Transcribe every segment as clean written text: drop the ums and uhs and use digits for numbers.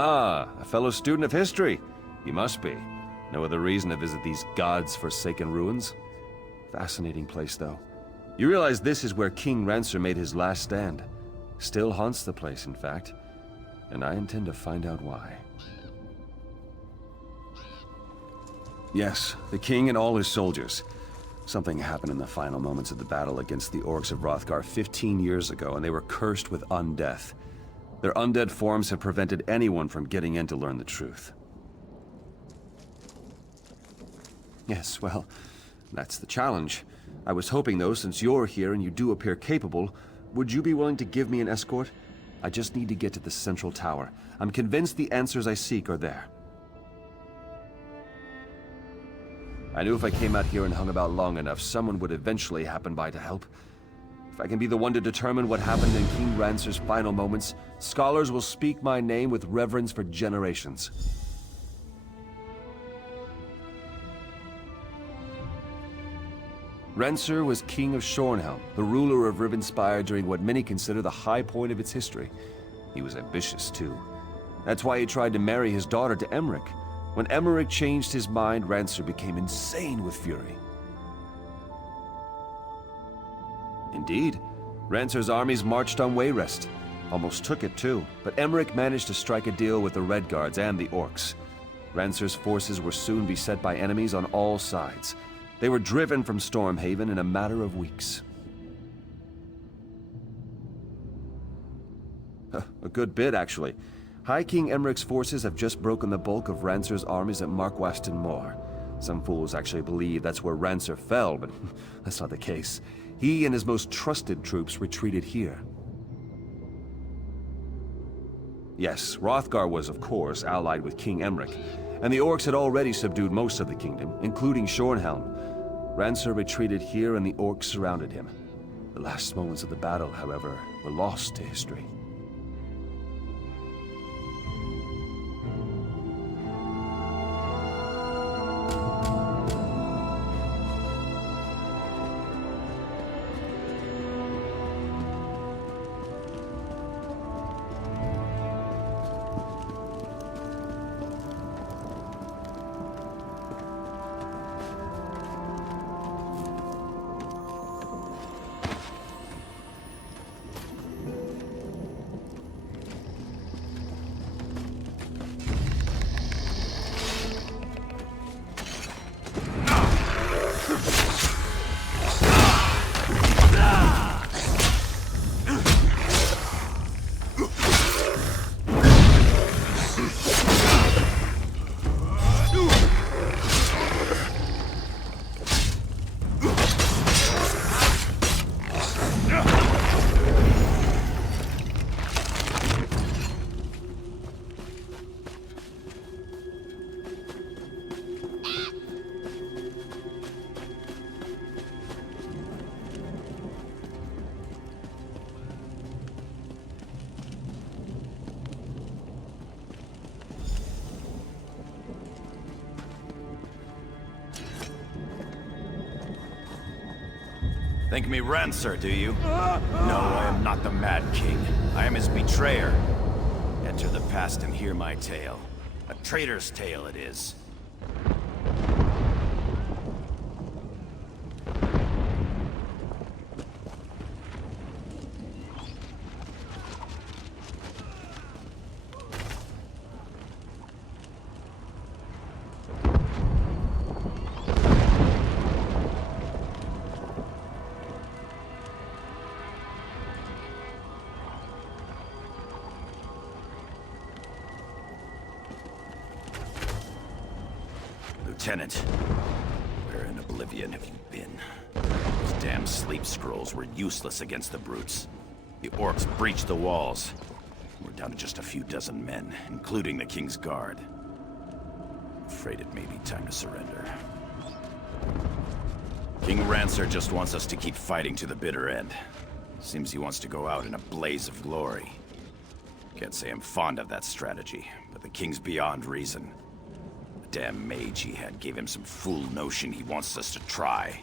Ah, a fellow student of history. You must be. No other reason to visit these gods-forsaken ruins? Fascinating place, though. You realize this is where King Rancer made his last stand. Still haunts the place, in fact. And I intend to find out why. Yes, the king and all his soldiers. Something happened in the final moments of the battle against the orcs of Hrothgar 15 years ago, and they were cursed with undeath. Their undead forms have prevented anyone from getting in to learn the truth. Yes, well, that's the challenge. I was hoping, though, since you're here and you do appear capable, would you be willing to give me an escort? I just need to get to the central tower. I'm convinced the answers I seek are there. I knew if I came out here and hung about long enough, someone would eventually happen by to help. If I can be the one to determine what happened in King Rancer's final moments, scholars will speak my name with reverence for generations. Rancer was king of Shornhelm, the ruler of Rivenspire during what many consider the high point of its history. He was ambitious, too. That's why he tried to marry his daughter to Emmerich. When Emmerich changed his mind, Rancer became insane with fury. Indeed, Rancer's armies marched on Wayrest. Almost took it, too, but Emmerich managed to strike a deal with the Red Guards and the Orcs. Rancer's forces were soon beset by enemies on all sides. They were driven from Stormhaven in a matter of weeks. A good bit, actually. High King Emmerich's forces have just broken the bulk of Rancer's armies at Markwaston Moor. Some fools actually believe that's where Rancer fell, but that's not the case. He and his most trusted troops retreated here. Yes, Hrothgar was, of course, allied with King Emmerich, and the orcs had already subdued most of the kingdom, including Shornhelm. Rancer retreated here and the orcs surrounded him. The last moments of the battle, however, were lost to history. Think me Rancer, do you? No, I am not the Mad King. I am his betrayer. Enter the past and hear my tale. A traitor's tale it is. Lieutenant, where in oblivion have you been? Those damn sleep scrolls were useless against the brutes. The orcs breached the walls. We're down to just a few dozen men, including the King's Guard. Afraid it may be time to surrender. King Rancer just wants us to keep fighting to the bitter end. Seems he wants to go out in a blaze of glory. Can't say I'm fond of that strategy, but the King's beyond reason. Damn mage he had gave him some fool notion he wants us to try.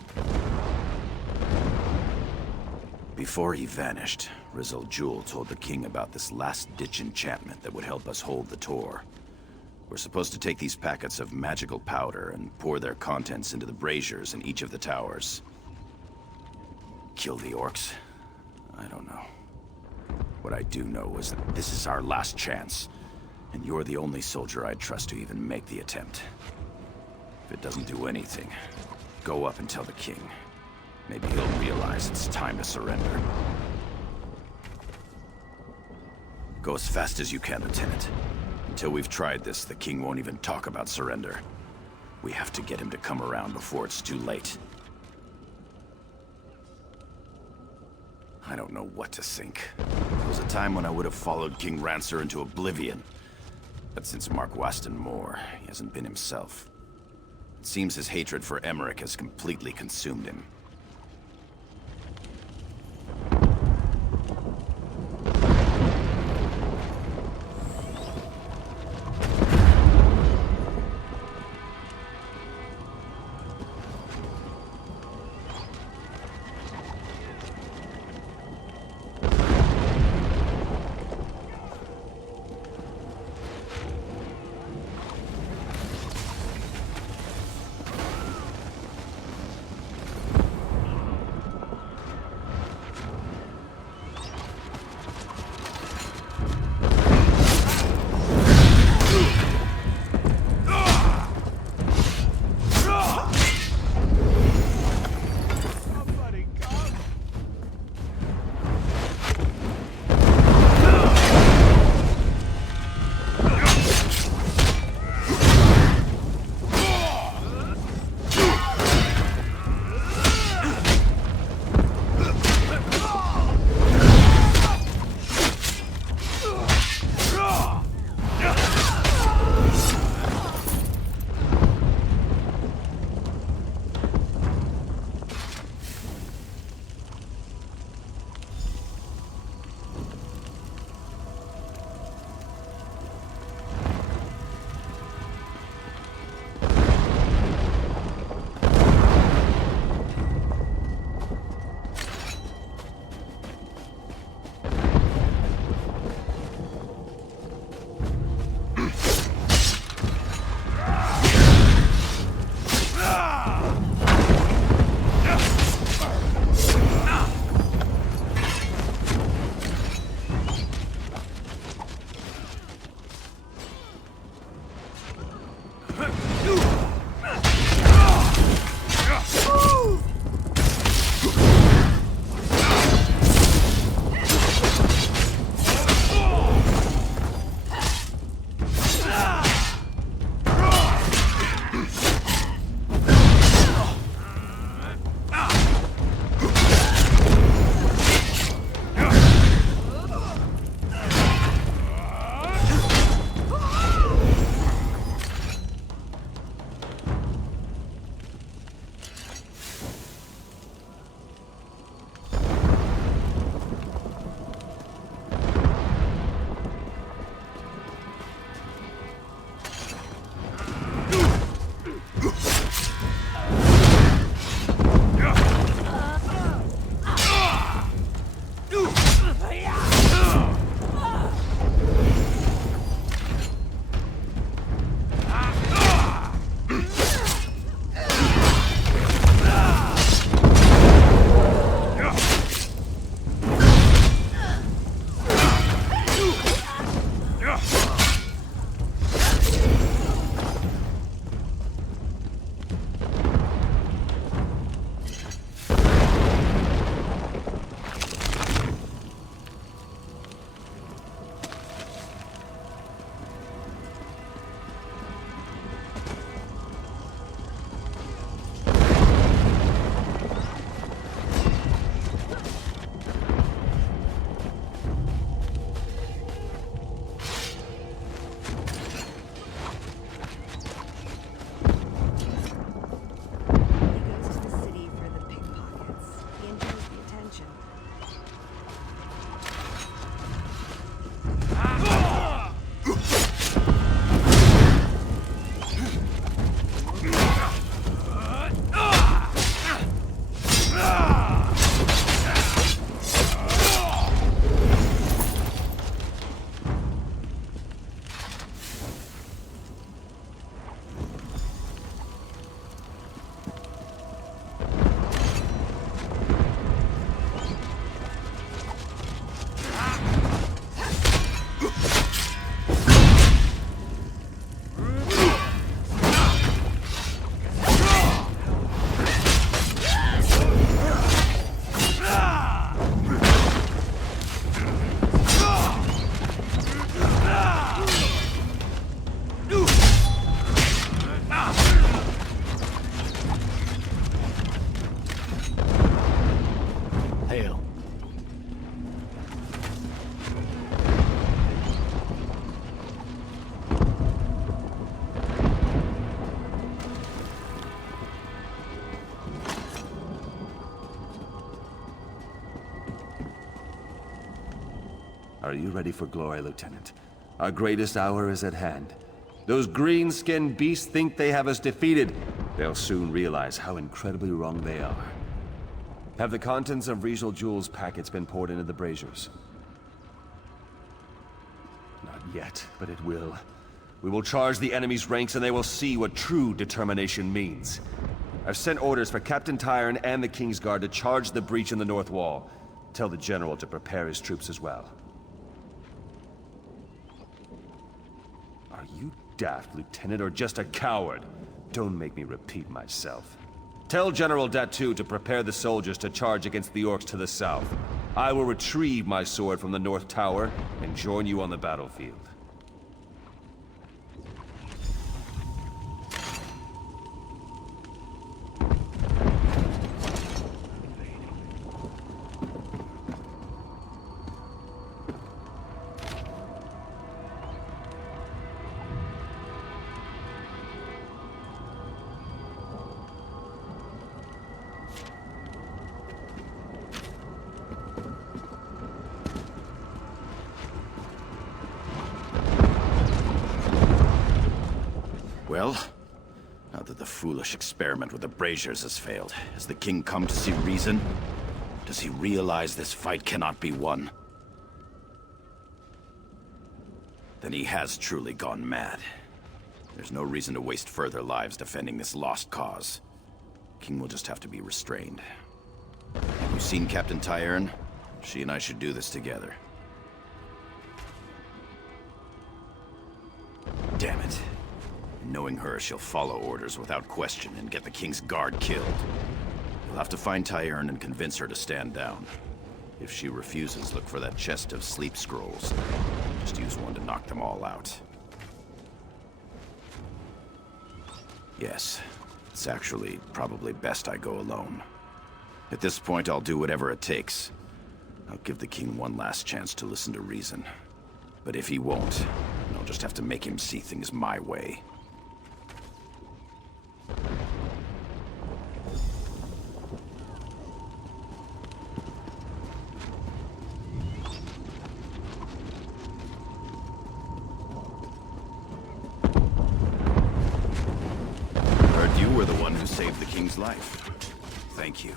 Before he vanished, Rizal Jewel told the king about this last-ditch enchantment that would help us hold the Tor. We're supposed to take these packets of magical powder and pour their contents into the braziers in each of the towers. Kill the orcs? I don't know. What I do know is that this is our last chance, and you're the only soldier I'd trust to even make the attempt. If it doesn't do anything, go up and tell the king. Maybe he'll realize it's time to surrender. Go as fast as you can, Lieutenant. Until we've tried this, the king won't even talk about surrender. We have to get him to come around before it's too late. I don't know what to think. There was a time when I would have followed King Rancer into oblivion. But since Mark Waston Moore, he hasn't been himself. It seems his hatred for Emmerich has completely consumed him. Are you ready for glory, Lieutenant? Our greatest hour is at hand. Those green-skinned beasts think they have us defeated. They'll soon realize how incredibly wrong they are. Have the contents of Regional Jewels packets been poured into the braziers? Not yet, but it will. We will charge the enemy's ranks and they will see what true determination means. I've sent orders for Captain Tyrone and the Kingsguard to charge the breach in the north wall. Tell the General to prepare his troops as well. Are you daft, Lieutenant, or just a coward? Don't make me repeat myself. Tell General Datu to prepare the soldiers to charge against the orcs to the south. I will retrieve my sword from the North Tower and join you on the battlefield. Well, now that the foolish experiment with the braziers has failed, has the king come to see reason? Does he realize this fight cannot be won? Then he has truly gone mad. There's no reason to waste further lives defending this lost cause. King will just have to be restrained. Have you seen Captain Tyrone? She and I should do this together. Damn it. Knowing her, she'll follow orders without question and get the King's Guard killed. You'll have to find Tyrone and convince her to stand down. If she refuses, look for that chest of sleep scrolls. Just use one to knock them all out. Yes, it's actually probably best I go alone. At this point, I'll do whatever it takes. I'll give the King one last chance to listen to reason. But if he won't, then I'll just have to make him see things my way. Heard you were the one who saved the King's life. Thank you.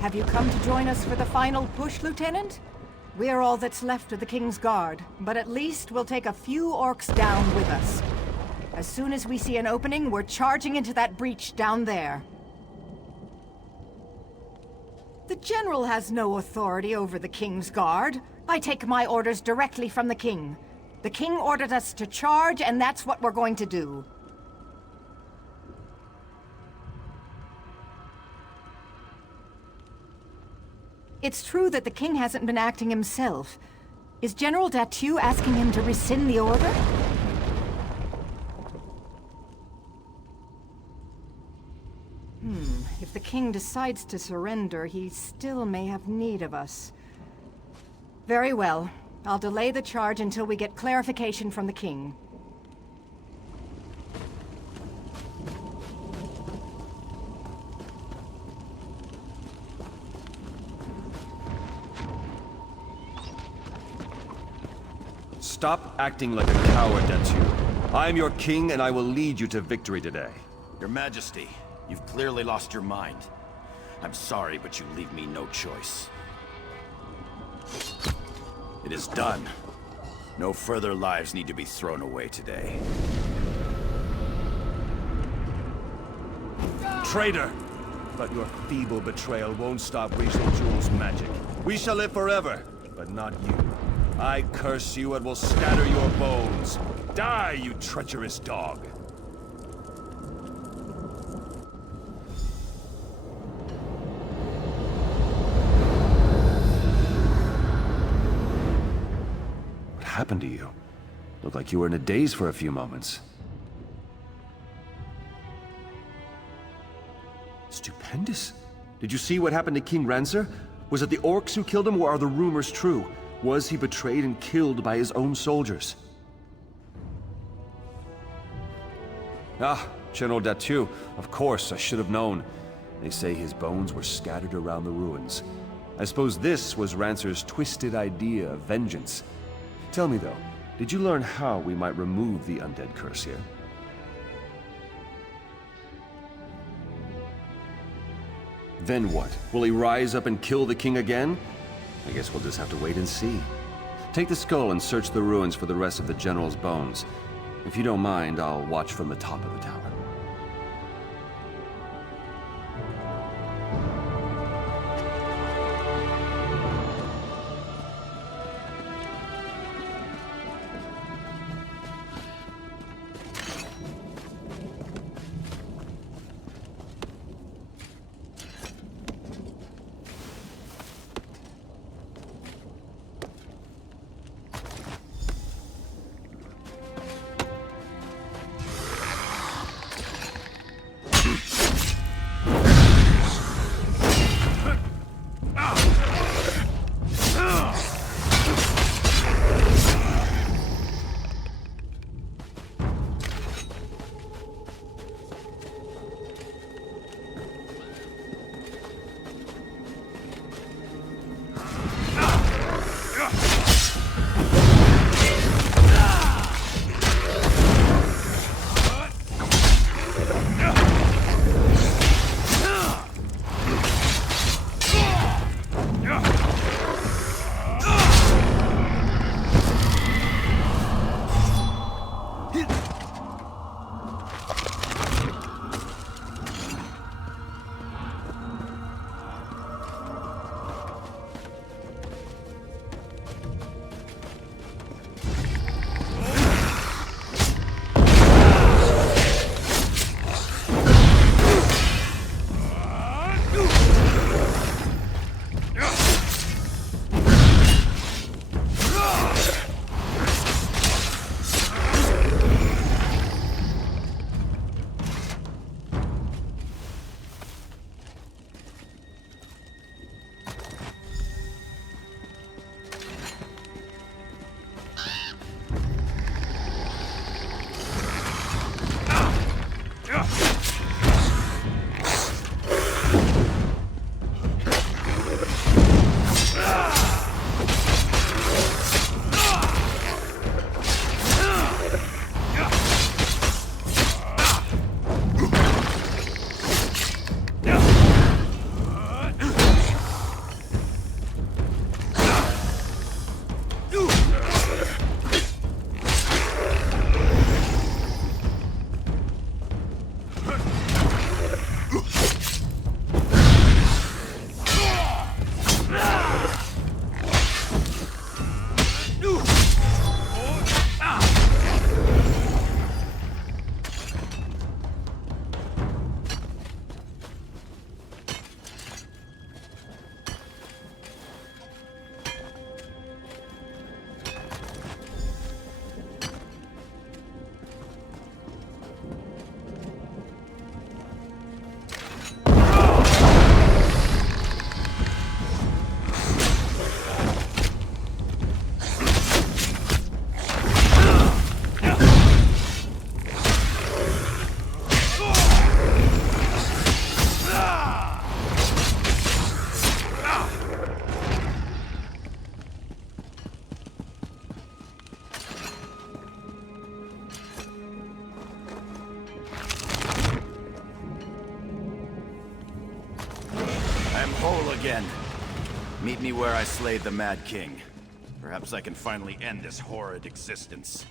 Have you come to join us for the final push, Lieutenant? We're all that's left of the King's Guard, but at least we'll take a few orcs down with us. As soon as we see an opening, we're charging into that breach down there. The General has no authority over the King's Guard. I take my orders directly from the King. The King ordered us to charge, and that's what we're going to do. It's true that the King hasn't been acting himself. Is General Datu asking him to rescind the order? If the King decides to surrender, he still may have need of us. Very well. I'll delay the charge until we get clarification from the King. Stop acting like a coward, Datu. I am your king, and I will lead you to victory today. Your Majesty, you've clearly lost your mind. I'm sorry, but you leave me no choice. It is done. No further lives need to be thrown away today. Traitor! But your feeble betrayal won't stop Regional Jewels' magic. We shall live forever, but not you. I curse you and will scatter your bones. Die, you treacherous dog! happened to you? Looked like you were in a daze for a few moments. Stupendous. Did you see what happened to King Rancer? Was it the orcs who killed him, or are the rumors true? Was he betrayed and killed by his own soldiers? Ah, General Datu. Of course, I should have known. They say his bones were scattered around the ruins. I suppose this was Rancer's twisted idea of vengeance. Tell me though, did you learn how we might remove the undead curse here? Then what? Will he rise up and kill the king again? I guess we'll just have to wait and see. Take the skull and search the ruins for the rest of the general's bones. If you don't mind, I'll watch from the top of the tower. Again. Meet me where I slayed the Mad King. Perhaps I can finally end this horrid existence.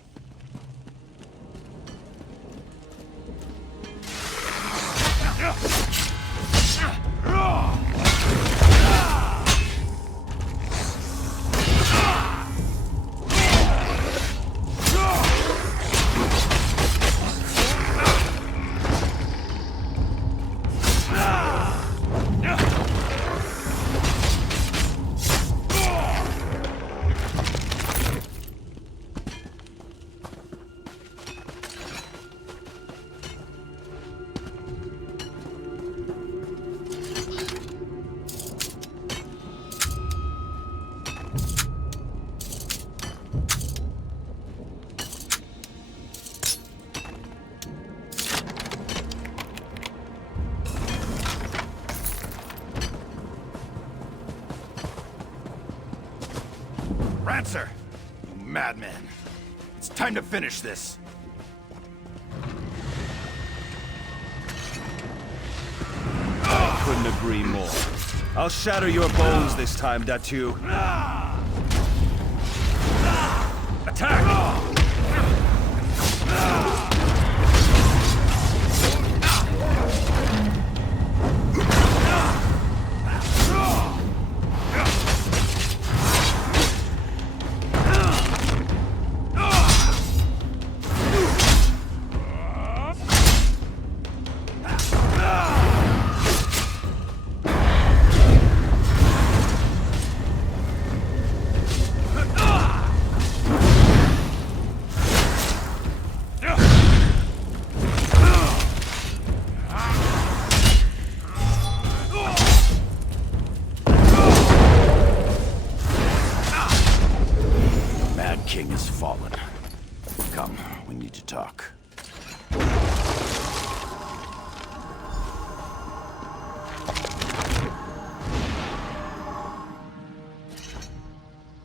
Rancer! You madman! It's time to finish this! I couldn't agree more. I'll shatter your bones this time, Datu. Attack! King has fallen. Come, we need to talk.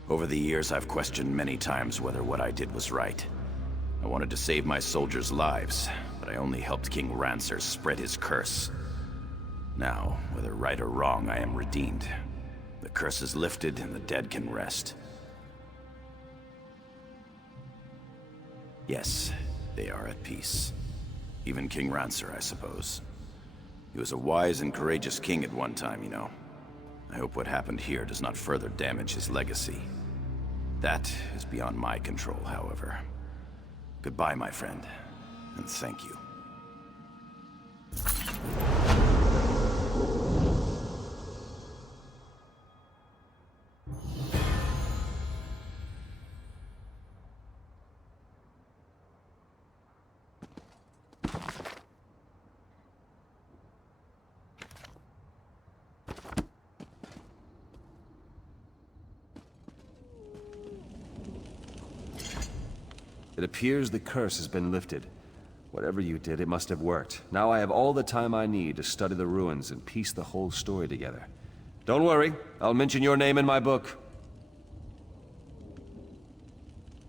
Over the years, I've questioned many times whether what I did was right. I wanted to save my soldiers' lives, but I only helped King Rancer spread his curse. Now, whether right or wrong, I am redeemed. The curse is lifted and the dead can rest. Yes, they are at peace. Even King Rancer, I suppose. He was a wise and courageous king at one time, you know. I hope what happened here does not further damage his legacy. That is beyond my control, however. Goodbye, my friend, and thank you. It appears the curse has been lifted. Whatever you did, it must have worked. Now I have all the time I need to study the ruins and piece the whole story together. Don't worry, I'll mention your name in my book.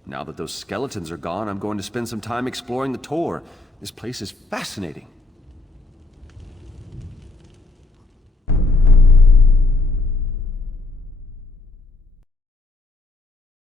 Now that those skeletons are gone, I'm going to spend some time exploring the Tor. This place is fascinating.